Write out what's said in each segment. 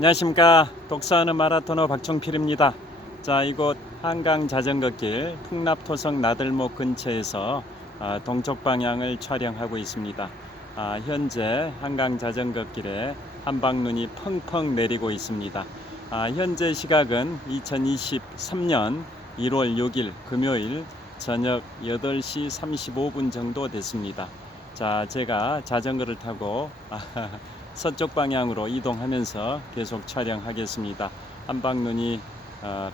안녕하십니까. 독서하는 마라토너 박종필입니다. 자, 이곳 한강 자전거길 풍납토성 나들목 근처에서 동쪽 방향을 촬영하고 있습니다. 현재 한강 자전거길에 한방눈이 펑펑 내리고 있습니다. 현재 시각은 2023년 1월 6일 금요일 저녁 8시 35분 정도 됐습니다. 자, 제가 자전거를 타고 서쪽 방향으로 이동하면서 계속 촬영하겠습니다. 한방눈이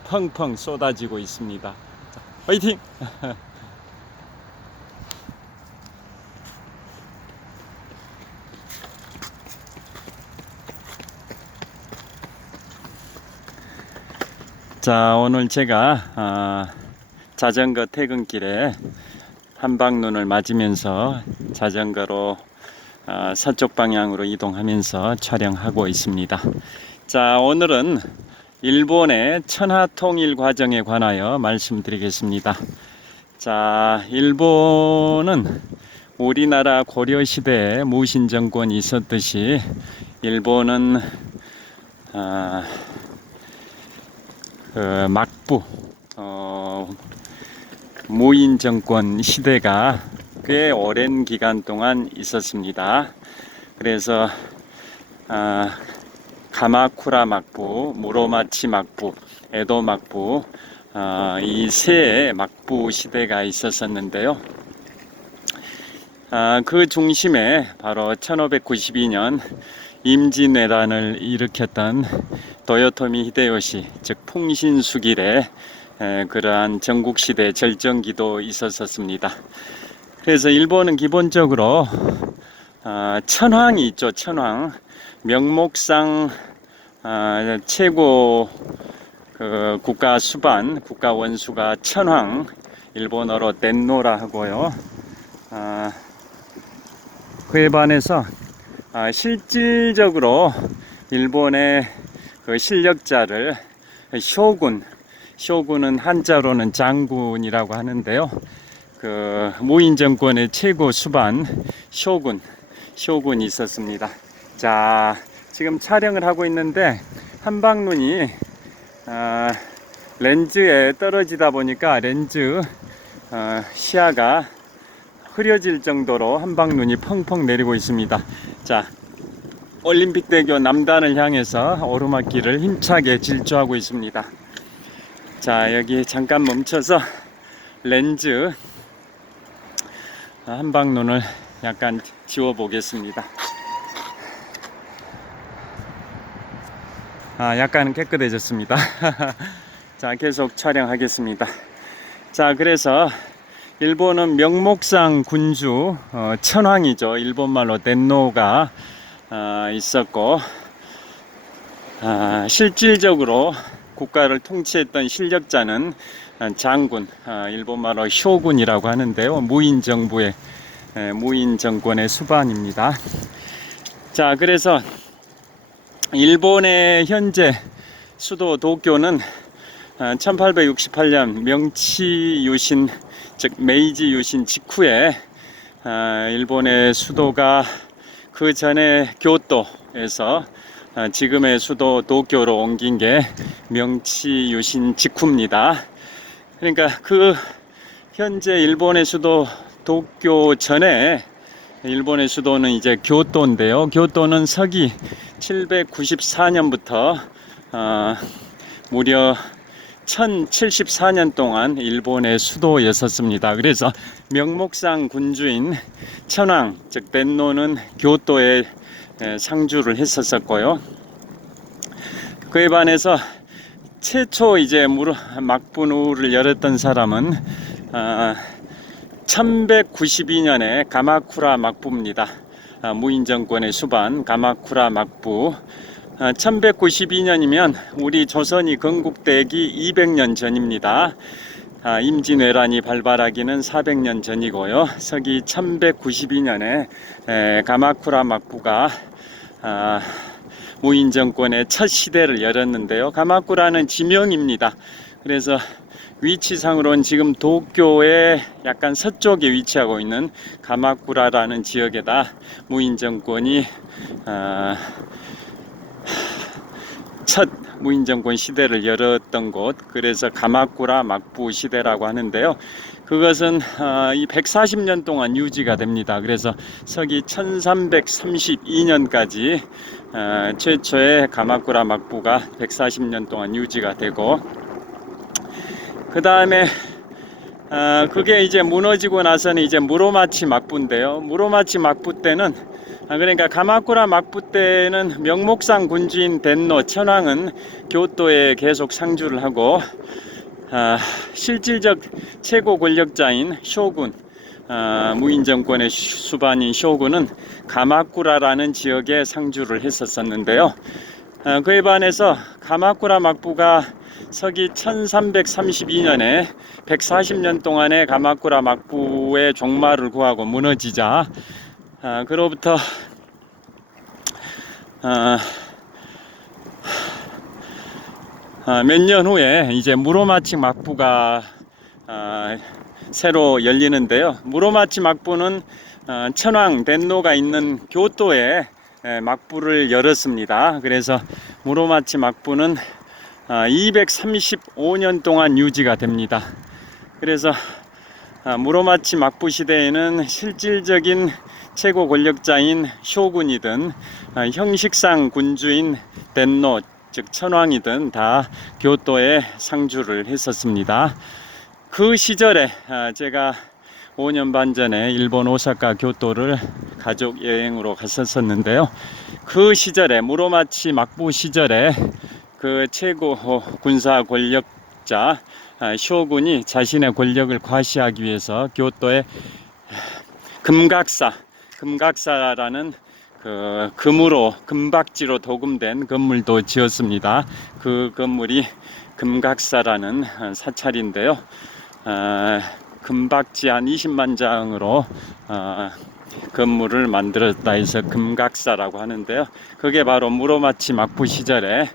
펑펑 쏟아지고 있습니다. 자, 화이팅! 자, 오늘 제가 자전거 퇴근길에 한방눈을 맞으면서 자전거로 서쪽 방향으로 이동하면서 촬영하고 있습니다. 자, 오늘은 일본의 천하통일 과정에 관하여 말씀드리겠습니다. 자, 일본은 우리나라 고려시대에 무신정권이 있었듯이 일본은 막부 무인정권 시대가 꽤 오랜 기간 동안 있었습니다. 그래서 가마쿠라 막부, 무로마치 막부, 에도 막부, 이 세 막부 시대가 있었었는데요. 그 중심에 바로 1592년 임진왜란을 일으켰던 도요토미 히데요시, 즉 풍신수길의 그러한 전국시대 절정기도 있었습니다. 그래서 일본은 기본적으로 천황이 있죠. 천황. 명목상 최고 국가 수반, 국가 원수가 천황, 일본어로 덴노라 하고요. 그에 반해서 실질적으로 일본의 그 실력자를 쇼군은 한자로는 장군이라고 하는데요. 그 무인정권의 최고 수반 쇼군이 있었습니다. 자, 지금 촬영을 하고 있는데 한방눈이 렌즈에 떨어지다 보니까 렌즈 시야가 흐려질 정도로 한방눈이 펑펑 내리고 있습니다. 자, 올림픽대교 남단을 향해서 오르막길을 힘차게 질주하고 있습니다. 자, 여기 잠깐 멈춰서 렌즈 한방눈을 약간 지워 보겠습니다. 약간 깨끗해졌습니다. 자, 계속 촬영하겠습니다. 자, 그래서 일본은 명목상 군주 천황이죠. 일본말로 덴노가 있었고, 실질적으로 국가를 통치했던 실력자는 장군, 일본말로 쇼군이라고 하는데요. 무인정권의 수반입니다. 자, 그래서 일본의 현재 수도 도쿄는 1868년 명치 유신, 즉 메이지 유신 직후에 일본의 수도가 그 전에 교토에서 지금의 수도 도쿄로 옮긴 게 명치 유신 직후입니다. 그러니까 그 현재 일본의 수도 도쿄 전에 일본의 수도는 이제 교토인데요. 교토는 서기 794년부터 무려 1074년 동안 일본의 수도였었습니다. 그래서 명목상 군주인 천황, 즉 덴노는 교토에 상주를 했었고요. 그에 반해서 최초 이제 막부누를 열었던 사람은 1192년에 가마쿠라 막부입니다. 무인정권의 수반 가마쿠라 막부. 1192년이면 우리 조선이 건국되기 200년 전입니다. 임진왜란이 발발하기는 400년 전이고요. 서기 1192년에 가마쿠라 막부가 무인정권의 첫 시대를 열었는데요. 가마쿠라는 지명입니다. 그래서 위치상으로는 지금 도쿄의 약간 서쪽에 위치하고 있는 가마쿠라라는 지역에다 무인정권이 첫 무인정권 시대를 열었던 곳, 그래서 가마쿠라 막부 시대라고 하는데요. 그것은 이 140년 동안 유지가 됩니다. 그래서 서기 1332년까지 최초의 가마쿠라 막부가 140년 동안 유지가 되고, 그 다음에 그게 이제 무너지고 나서는 이제 무로마치 막부인데요. 무로마치 막부 때는 그러니까 가마쿠라 막부 때는 명목상 군주인 덴노 천황은 교토에 계속 상주를 하고, 실질적 최고 권력자인 쇼군, 무인정권의 수반인 쇼군은 가마쿠라라는 지역에 상주를 했었는데요. 그에 반해서 가마쿠라 막부가 서기 1332년에 140년 동안의 가마쿠라 막부의 종말을 구하고 무너지자, 그로부터 몇 년 후에 이제 무로마치 막부가 새로 열리는데요. 무로마치 막부는 천황 덴노가 있는 교토에 막부를 열었습니다. 그래서 무로마치 막부는 235년 동안 유지가 됩니다. 그래서 무로마치 막부 시대에는 실질적인 최고 권력자인 쇼군이든 형식상 군주인 덴노 즉 천황이든 다 교토에 상주를 했었습니다. 그 시절에 제가 5년 반 전에 일본 오사카 교토를 가족 여행으로 갔었는데요. 그 시절에 무로마치 막부 시절에 그 최고 군사 권력자 쇼군이 자신의 권력을 과시하기 위해서 교토에 금각사라는 그 금박지로 도금된 건물도 지었습니다. 그 건물이 금각사라는 사찰인데요. 금박지 한 20만 장으로 건물을 만들었다 해서 금각사라고 하는데요. 그게 바로 무로마치 막부 시절에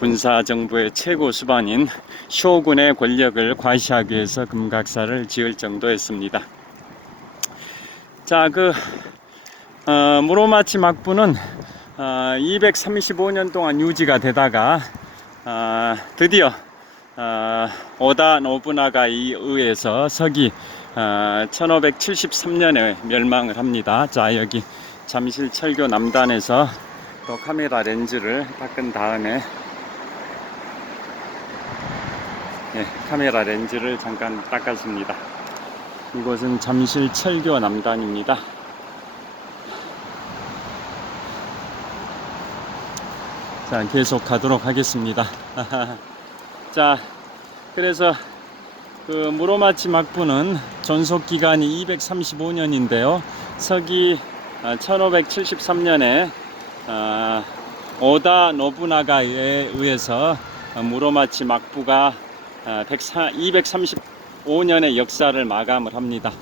군사정부의 최고 수반인 쇼군의 권력을 과시하기 위해서 금각사를 지을 정도였습니다. 자, 무로마치 막부는 235년 동안 유지가 되다가 드디어 오다 노부나가에 의해서 서기 1573년에 멸망을 합니다. 자, 여기 잠실 철교 남단에서 또 카메라 렌즈를 닦은 다음에 카메라 렌즈를 잠깐 닦았습니다. 이곳은 잠실 철교 남단입니다. 자, 계속 가도록 하겠습니다. 자, 그래서 그 무로마치 막부는 존속 기간이 235년인데요. 서기 1573년에 오다 노부나가에 의해서 무로마치 막부가 235년의 역사를 마감을 합니다.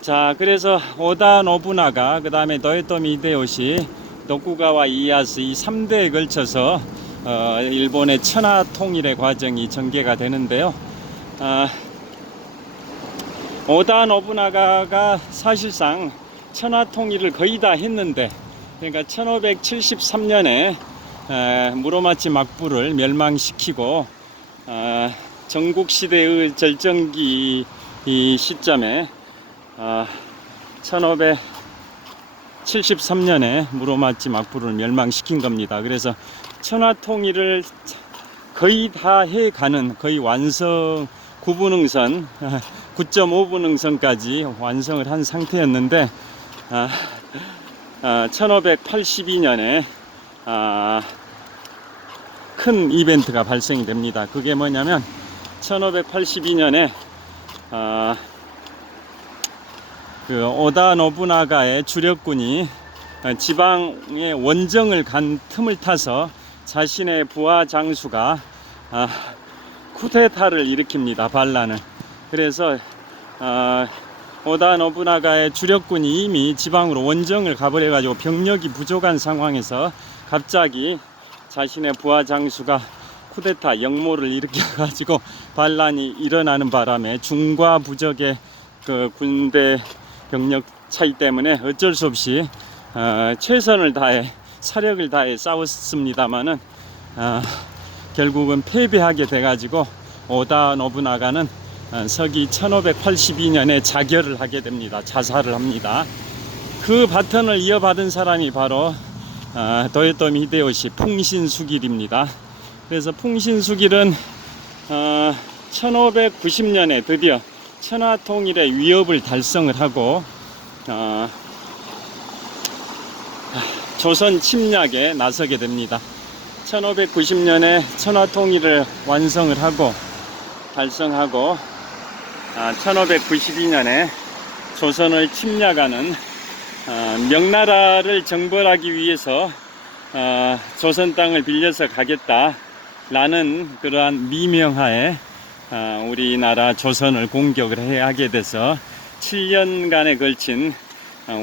자, 그래서 오다 노부나가, 그 다음에 도요토미 히데요시, 도쿠가와 이에야스 이 3대에 걸쳐서 일본의 천하 통일의 과정이 전개가 되는데요. 오다 노부나가가 사실상 천하 통일을 거의 다 했는데, 그러니까 1573년에 무로마치 막부를 멸망시키고 전국시대의 절정기 이 시점에 1573년에 무로마치 막부를 멸망시킨 겁니다. 그래서 천하통일을 거의 다 해가는, 거의 완성, 9분응선 9.5분응선까지 완성을 한 상태였는데 1582년에 큰 이벤트가 발생이 됩니다. 그게 뭐냐면 1582년에 그 오다 노부나가의 주력군이 지방에 원정을 간 틈을 타서 자신의 부하 장수가 쿠데타를 일으킵니다. 반란을. 그래서 오다 노부나가의 주력군이 이미 지방으로 원정을 가버려 가지고 병력이 부족한 상황에서 갑자기 자신의 부하 장수가 쿠데타 역모를 일으켜 가지고 반란이 일어나는 바람에 중과 부적의 그 군대 병력 차이 때문에 어쩔 수 없이 최선을 다해 사력을 다해 싸웠습니다마는 결국은 패배하게 돼가지고 오다 노부나가는 서기 1582년에 자결을 하게 됩니다. 자살을 합니다. 그 바턴을 이어받은 사람이 바로 도요토미 히데요시 풍신수길입니다. 그래서 풍신수길은 1590년에 드디어 천하통일의 위협을 달성을 하고 조선 침략에 나서게 됩니다. 1590년에 천하통일을 완성을 하고 달성하고 1592년에 조선을 침략하는 명나라를 정벌하기 위해서 조선 땅을 빌려서 가겠다라는 그러한 미명하에 우리나라 조선을 공격을 하게 돼서 7년간에 걸친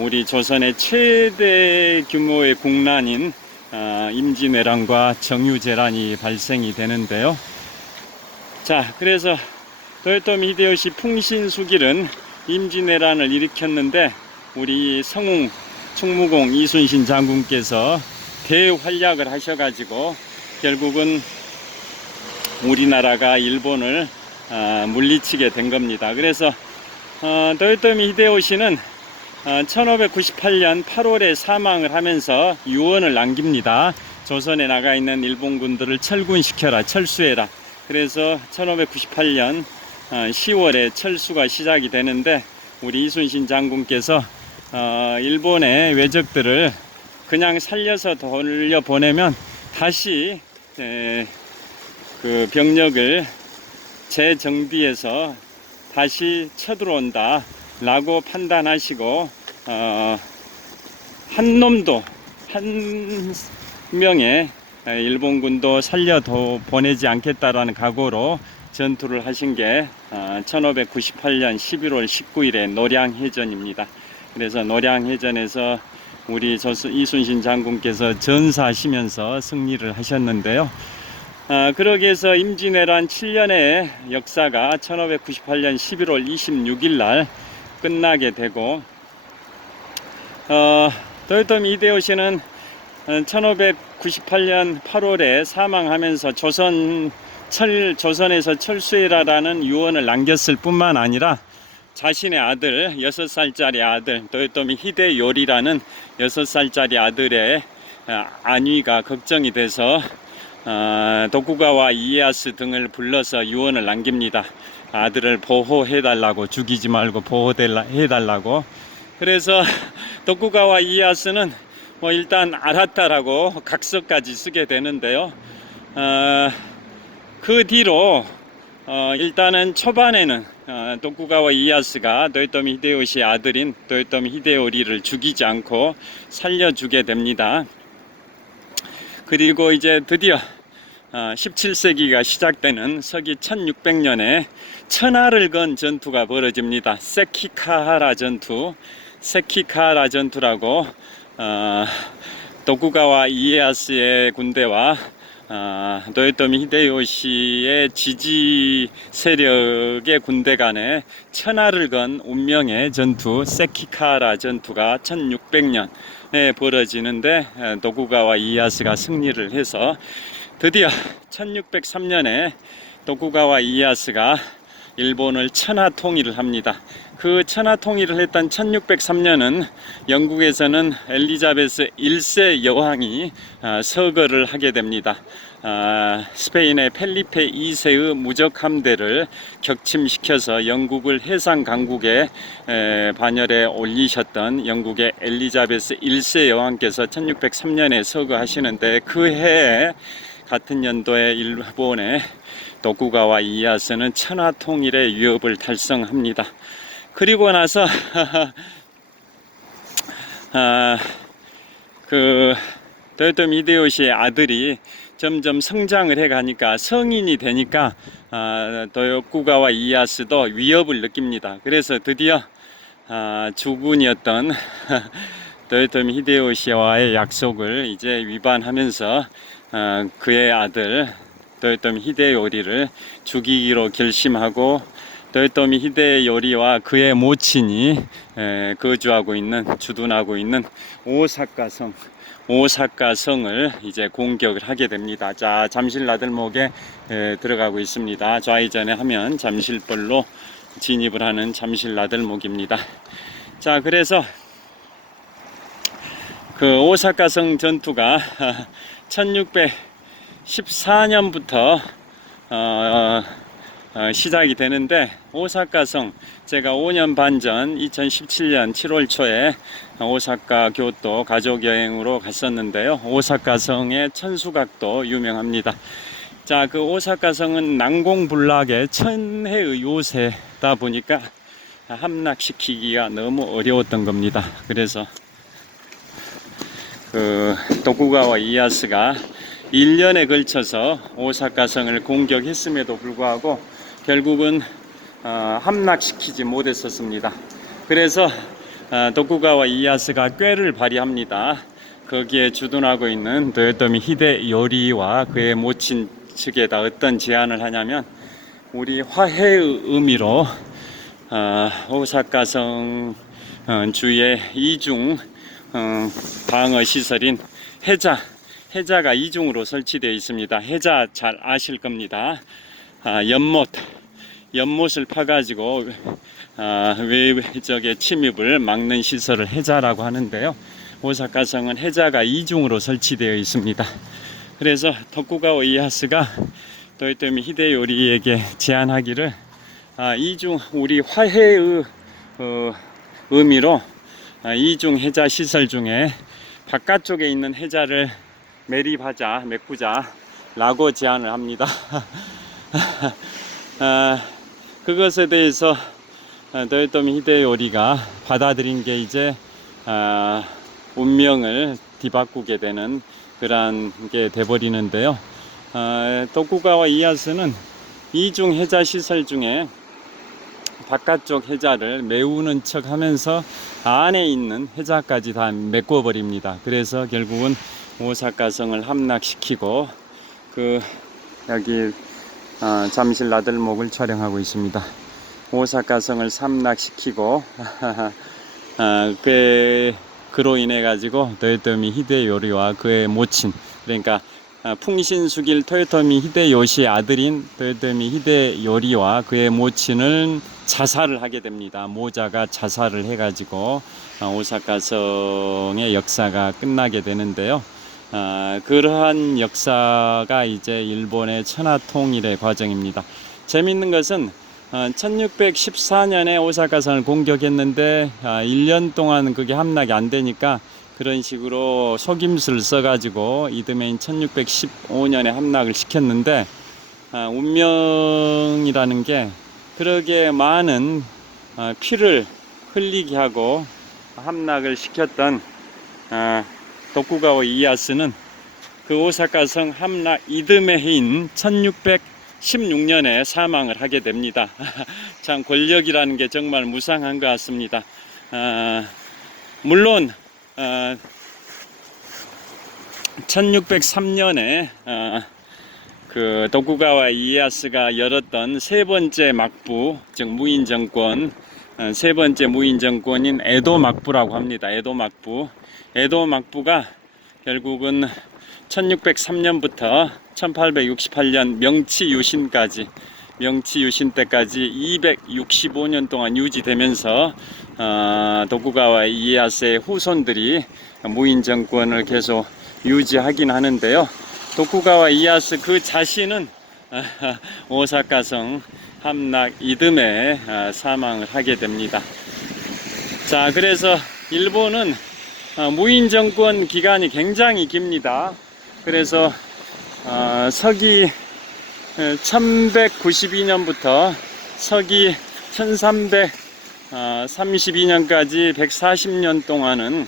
우리 조선의 최대 규모의 국난인 임진왜란과 정유재란이 발생이 되는데요. 자, 그래서 도요토미 히데요시 풍신수길은 임진왜란을 일으켰는데 우리 성웅 충무공 이순신 장군께서 대활약을 하셔가지고 결국은 우리나라가 일본을 물리치게 된 겁니다. 그래서 도요토미 히데요시는 1598년 8월에 사망을 하면서 유언을 남깁니다. 조선에 나가 있는 일본군들을 철군시켜라, 철수해라. 그래서 1598년 10월에 철수가 시작이 되는데 우리 이순신 장군께서 일본의 왜적들을 그냥 살려서 돌려보내면 다시 그 병력을 재정비해서 다시 쳐들어온다 라고 판단하시고 한 놈도 한 명의 일본군도 살려 보내지 않겠다라는 각오로 전투를 하신 게 1598년 11월 19일의 노량해전입니다. 그래서 노량해전에서 우리 이순신 장군께서 전사하시면서 승리를 하셨는데요. 그러기 위해서 임진왜란 7년의 역사가 1598년 11월 26일 날 끝나게 되고 도요토미 히데요시는 1598년 8월에 사망하면서 조선에서 철수해라라는 유언을 남겼을 뿐만 아니라 자신의 아들 6살짜리 아들 도요토미 히데요리라는 6살짜리 아들의 안위가 걱정이 돼서 도쿠가와 이에야스 등을 불러서 유언을 남깁니다. 아들을 보호해달라고, 죽이지 말고 보호해달라고. 그래서 도쿠가와 이에야스는 일단 알았다라고 각서까지 쓰게 되는데요. 그 뒤로 일단은 초반에는 도쿠가와 이에야스가 도요토미 히데요시의 아들인 도요토미 히데요리를 죽이지 않고 살려주게 됩니다. 그리고 이제 드디어 17세기가 시작되는 서기 1600년에 천하를 건 전투가 벌어집니다. 세키카하라 전투, 세키카하라 전투라고 도쿠가와 이에야스의 군대와 도요토미 히데요시의 지지 세력의 군대 간에 천하를 건 운명의 전투, 세키카하라 전투가 1600년에 벌어지는데 도쿠가와 이에야스가 승리를 해서 드디어 1603년에 도쿠가와 이에야스가 일본을 천하 통일을 합니다. 그 천하 통일을 했던 1603년은 영국에서는 엘리자베스 1세 여왕이 서거를 하게 됩니다. 스페인의 펠리페 2세의 무적 함대를 격침시켜서 영국을 해상 강국에 반열에 올리셨던 영국의 엘리자베스 1세 여왕께서 1603년에 서거하시는데 그 해에 같은 연도에 일본의 도쿠가와 이에야스는 천하 통일의 위협을 달성합니다. 그리고 나서 그 도요토미 히데요시의 아들이 점점 성장을 해가니까 성인이 되니까 도쿠가와 이에야스도 위협을 느낍니다. 그래서 드디어 주군이었던 도요토미 히데요시와의 약속을 이제 위반하면서 그의 아들 도요토미 히데요리를 죽이기로 결심하고 도요토미 히데요리와 그의 모친이 거주하고 있는, 주둔하고 있는 오사카성을 이제 공격을 하게 됩니다. 자, 잠실 나들목에 들어가고 있습니다. 좌회전에 하면 잠실벌로 진입을 하는 잠실 나들목입니다. 자, 그래서 그 오사카성 전투가 1614년부터 시작이 되는데, 오사카성, 제가 5년 반 전 2017년 7월 초에 오사카 교토 가족여행으로 갔었는데요. 오사카성의 천수각도 유명합니다. 자, 그 오사카성은 난공불락의 천혜의 요새다 보니까 함락시키기가 너무 어려웠던 겁니다. 그래서 그 도쿠가와 이에야스가 1년에 걸쳐서 오사카성을 공격했음에도 불구하고 결국은 함락시키지 못했었습니다. 그래서 도쿠가와 이에야스가 꾀를 발휘합니다. 거기에 주둔하고 있는 도요토미 히데요리와 그의 모친 측에다 어떤 제안을 하냐면, 우리 화해의 의미로 오사카성 주위에 이중 방어 시설인 해자가 이중으로 설치되어 있습니다. 해자 잘 아실 겁니다. 연못을 파가지고 외적의 침입을 막는 시설을 해자라고 하는데요. 오사카성은 해자가 이중으로 설치되어 있습니다. 그래서 도쿠가와 이에야스가 도요토미 히데요리에게 제안하기를, 이중 우리 화해의 의미로 이중 해자 시설 중에 바깥쪽에 있는 해자를 메꾸자 라고 제안을 합니다. 그것에 대해서 도요토미 히데요리가 받아들인 게 이제 운명을 뒤바꾸게 되는 그러한 게 돼버리는데요. 도쿠가와 이에야스는 이중 해자 시설 중에 바깥쪽 해자를 메우는 척 하면서 안에 있는 해자까지 다 메꿔버립니다. 그래서 결국은 오사카성을 함락시키고, 여기 잠실 나들목을 촬영하고 있습니다. 오사카성을 함락시키고 그로 인해 가지고 도요토미 히데요리와 그의 모친, 그러니까 풍신수길 토요토미 히데요시의 아들인 도요토미 히데요리와 그의 모친은 자살을 하게 됩니다. 모자가 자살을 해가지고 오사카성의 역사가 끝나게 되는데요. 그러한 역사가 이제 일본의 천하통일의 과정입니다. 재밌는 것은 1614년에 오사카성을 공격했는데 1년 동안 그게 함락이 안 되니까 그런 식으로 속임수를 써가지고 이듬해인 1615년에 함락을 시켰는데, 운명이라는 게 그렇게 많은 피를 흘리게 하고 함락을 시켰던 도쿠가와 이에야스는 그 오사카성 함락 이듬해인 1616년에 사망을 하게 됩니다. 참 권력이라는 게 정말 무상한 것 같습니다. 물론 1603년에 그 도쿠가와 이에야스가 열었던 세 번째 막부, 즉 무인 정권, 세 번째 무인 정권인 에도 막부라고 합니다. 에도 막부가 결국은 1603년부터 1868년 명치 유신 때까지 265년 동안 유지되면서 도쿠가와 이에야스의 후손들이 무인 정권을 계속 유지하긴 하는데요. 도쿠가와 이에야스 그 자신은 오사카성 함락 이듬해 사망을 하게 됩니다. 자, 그래서 일본은 무인 정권 기간이 굉장히 깁니다. 그래서 서기 1192년부터 서기 1332년까지 140년 동안은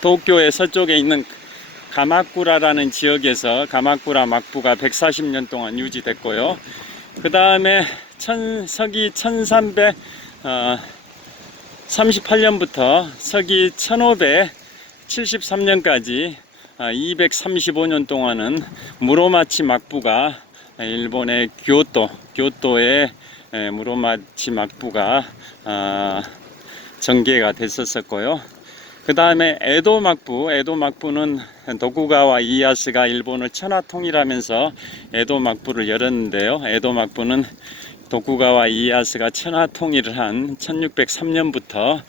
도쿄의 서쪽에 있는 가마쿠라라는 지역에서 가마쿠라 막부가 140년 동안 유지됐고요. 그 다음에 서기 1338년부터 서기 1573년까지 235년 동안은 무로마치 막부가 일본의 교토의 무로마치 막부가 전개가 됐었고요. 그 다음에 에도 막부는 도쿠가와 이에야스가 일본을 천하통일하면서 에도 막부를 열었는데요. 에도 막부는 도쿠가와 이에야스가 천하통일을 한 1603년부터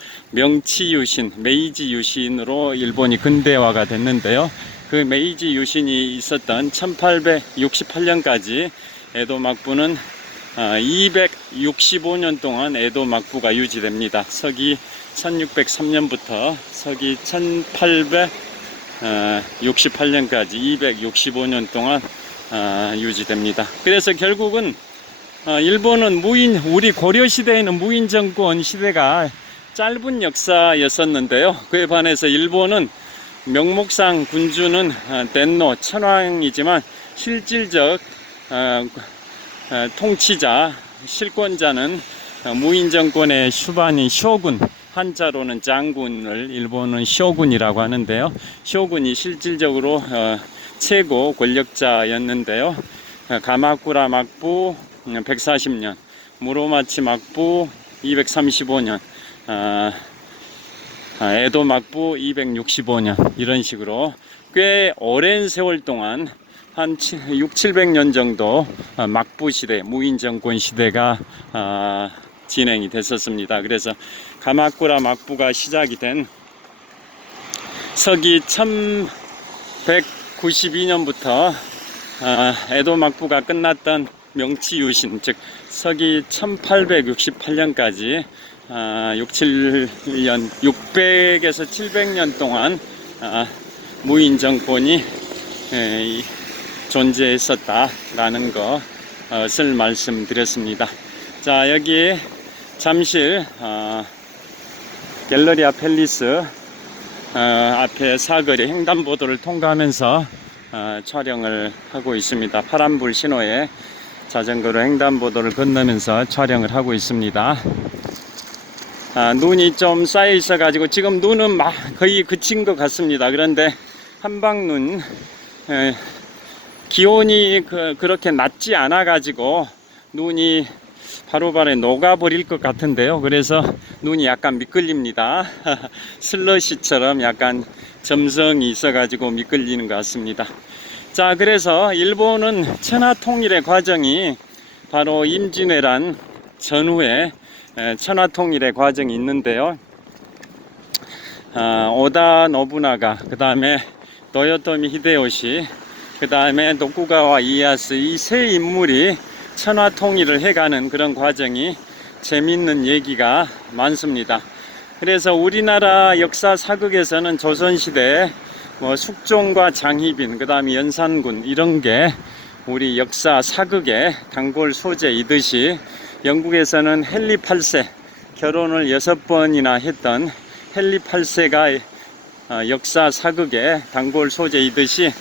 메이지 유신으로 일본이 근대화가 됐는데요. 그 메이지 유신이 있었던 1868년까지 에도 막부는 265년 동안 에도 막부가 유지됩니다. 서기 1603년부터 서기 1868년까지 265년 동안 유지됩니다. 그래서 결국은 일본은 우리 고려 시대에는 무인 정권 시대가 짧은 역사였었는데요. 그에 반해서 일본은 명목상 군주는 덴노 천황이지만 실질적 통치자 실권자는 무인 정권의 수반인 쇼군, 한자로는 장군을 일본은 쇼군이라고 하는데요. 쇼군이 실질적으로 최고 권력자였는데요. 가마쿠라 막부 140년, 무로마치 막부 235년, 에도 막부 265년, 이런 식으로 꽤 오랜 세월 동안 한 6, 700년 정도 막부 시대, 무인 정권 시대가 진행이 됐었습니다. 그래서 가마쿠라 막부가 시작이 된 서기 1192년부터 에도 막부가 끝났던 명치유신, 즉 서기 1868년까지 600에서 700년 동안 무인 정권이 존재했었다라는 것을 말씀드렸습니다. 자, 여기 잠실 갤러리아 팰리스 앞에 사거리 횡단보도를 통과하면서 촬영을 하고 있습니다. 파란불 신호에 자전거로 횡단보도를 건너면서 촬영을 하고 있습니다. 눈이 좀 쌓여 있어 가지고 지금 눈은 거의 그친 것 같습니다. 그런데 한방눈, 기온이 그렇게 낮지 않아 가지고 눈이 바로바로 녹아버릴 것 같은데요. 그래서 눈이 약간 미끌립니다. 슬러시처럼 약간 점성이 있어 가지고 미끌리는 것 같습니다. 자, 그래서 일본은 천하통일의 과정이 바로 임진왜란 전후에 천하통일의 과정이 있는데요. 오다 노부나가, 그 다음에 도요토미 히데요시, 그 다음에 도쿠가와 이에야스, 이 세 인물이 천하통일을 해가는 그런 과정이 재밌는 얘기가 많습니다. 그래서 우리나라 역사 사극에서는 조선시대 숙종과 장희빈, 그 다음에 연산군, 이런 게 우리 역사 사극의 단골 소재이듯이 영국에서는 헨리 8세, 결혼을 6번이나 했던 헨리 8세가 역사 사극의 단골 소재이듯이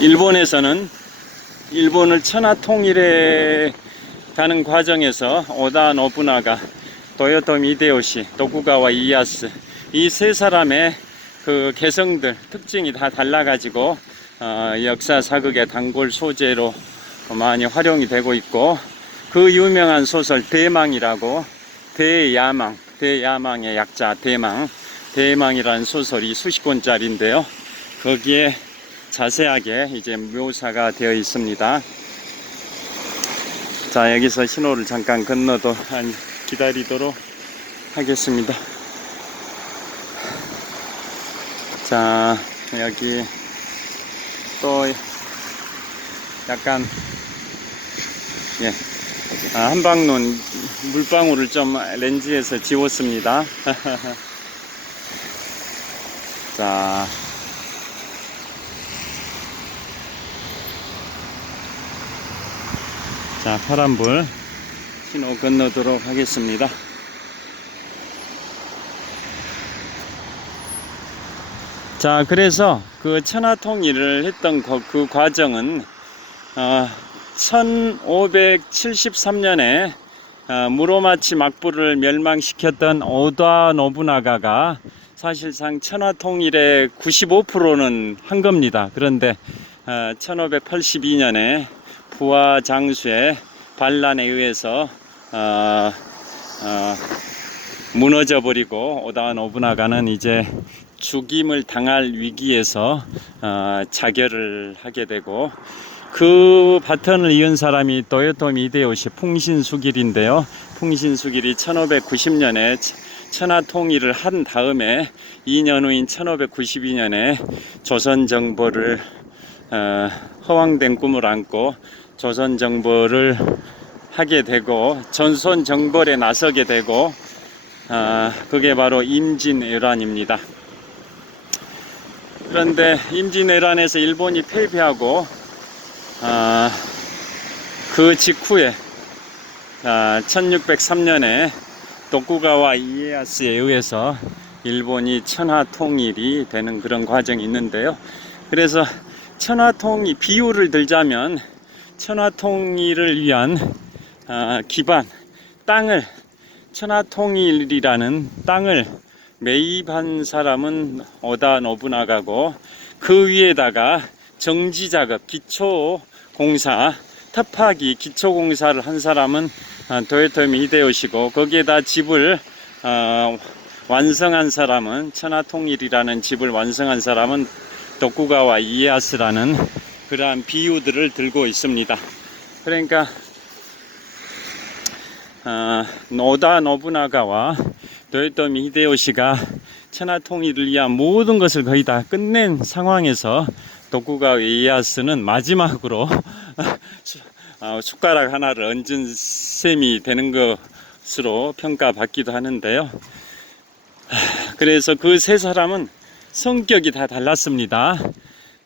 일본에서는 일본을 천하통일해 가는 과정에서 오다 노부나가, 도요토미 히데요시, 도쿠가와 이에야스, 이 세 사람의 그 개성들, 특징이 다 달라가지고 역사 사극의 단골 소재로 많이 활용이 되고 있고, 그 유명한 소설 대망이라고, 대야망의 약자 대망이라는 소설이 수십 권짜리인데요. 거기에 자세하게 이제 묘사가 되어 있습니다. 자, 여기서 신호를 잠깐 기다리도록 하겠습니다. 자, 여기 또 약간 한방눈 물방울을 좀 렌즈에서 지웠습니다. 자, 파란불 신호 건너도록 하겠습니다. 자, 그래서 그 천하통일을 했던 그 과정은 1573년에 무로마치 막부를 멸망시켰던 오다 노부나가가 사실상 천하통일의 95%는 한 겁니다. 그런데 1582년에 부하 장수의 반란에 의해서 무너져 버리고 오다 노부나가는 이제 죽임을 당할 위기에서 자결을 하게 되고, 그 바턴을 이은 사람이 도요토미 히데요시 풍신수길인데요. 풍신수길이 1590년에 천하 통일을 한 다음에 2년 후인 1592년에 조선 정벌을 허황된 꿈을 안고 조선 정벌을 하게 되고 조선 정벌에 나서게 되고, 그게 바로 임진왜란입니다. 그런데 임진왜란에서 일본이 패배하고 그 직후에 1603년에 도쿠가와 이에야스에 의해서 일본이 천하 통일이 되는 그런 과정이 있는데요. 그래서 천하 통일, 비유를 들자면 천하 통일을 위한 기반, 땅을, 천하 통일이라는 땅을 매입한 사람은 오다 노부나가고, 그 위에다가 정지 작업, 기초 공사, 터파기 기초 공사를 한 사람은 도요토미 히데요시고, 거기에다 집을 완성한 사람은, 천하 통일이라는 집을 완성한 사람은 도쿠가와 이에야스라는 그러한 비유들을 들고 있습니다. 그러니까 오다 노부나가와 도요토미 히데요시가 천하 통일을 위한 모든 것을 거의 다 끝낸 상황에서 도쿠가와 이에야스는 마지막으로 숟가락 하나를 얹은 셈이 되는 것으로 평가받기도 하는데요. 그래서 그 세 사람은 성격이 다 달랐습니다.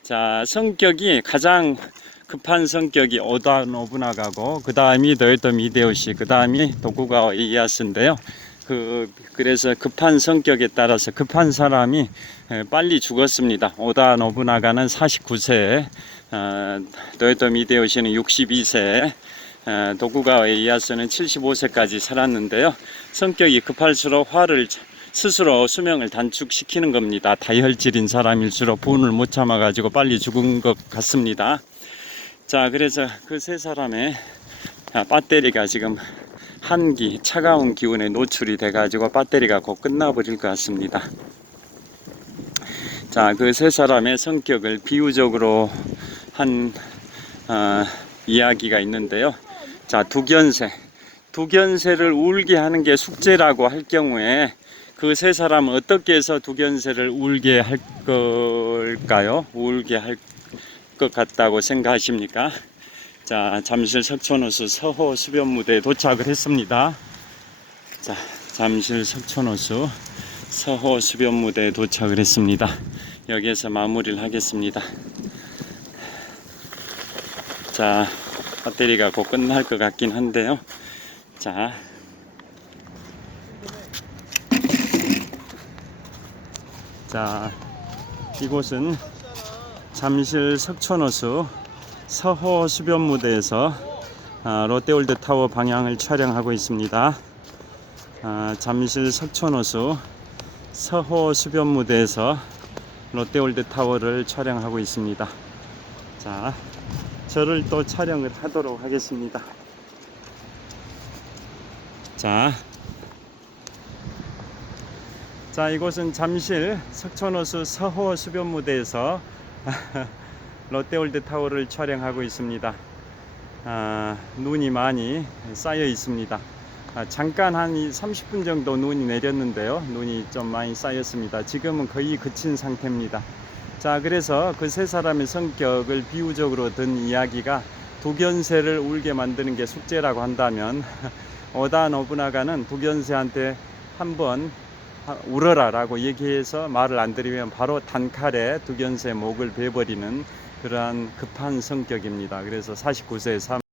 자, 성격이 가장 급한 성격이 오다 노부나가고, 그 다음이 도요토미 히데요시, 그 다음이 도쿠가와 이에야스인데요. 그래서 급한 성격에 따라서 급한 사람이 빨리 죽었습니다. 오다 노부나가는 49세, 도요토미 히데요시는 62세, 도쿠가와 이에야스는 75세까지 살았는데요. 성격이 급할수록 화를 스스로 수명을 단축시키는 겁니다. 다혈질인 사람일수록 분을 못 참아가지고 빨리 죽은 것 같습니다. 자, 그래서 그 세 사람의 배터리가 지금 한기, 차가운 기운에 노출이 돼가지고 배터리가 곧 끝나버릴 것 같습니다. 자, 그 세 사람의 성격을 비유적으로 한 이야기가 있는데요. 자, 두견새를 울게 하는 게 숙제라고 할 경우에 그 세 사람은 어떻게 해서 두견새를 울게 할 걸까요? 울게 할 것 같다고 생각하십니까? 자, 잠실 석촌호수 서호 수변무대에 도착을 했습니다. 자, 잠실 석촌호수 서호 수변무대에 도착을 했습니다. 여기에서 마무리를 하겠습니다. 자, 배터리가 곧 끝날 것 같긴 한데요. 자, 이곳은 잠실 석촌호수 서호 수변무대에서 롯데월드타워 방향을 촬영하고 있습니다. 잠실 석촌호수 서호 수변무대에서 롯데월드타워를 촬영하고 있습니다. 자, 저를 또 촬영을 하도록 하겠습니다. 자, 이곳은 잠실 석촌호수 서호 수변무대에서 롯데월드타워를 촬영하고 있습니다. 눈이 많이 쌓여 있습니다. 잠깐 한 30분 정도 눈이 내렸는데요. 눈이 좀 많이 쌓였습니다. 지금은 거의 그친 상태입니다. 자, 그래서 그 세 사람의 성격을 비유적으로 든 이야기가 두견새를 울게 만드는 게 숙제라고 한다면 오다 노부나가는 두견새한테 한번 울어라 라고 얘기해서 말을 안 들으면 바로 단칼에 두견새 목을 베버리는 그러한 급한 성격입니다. 그래서 49세에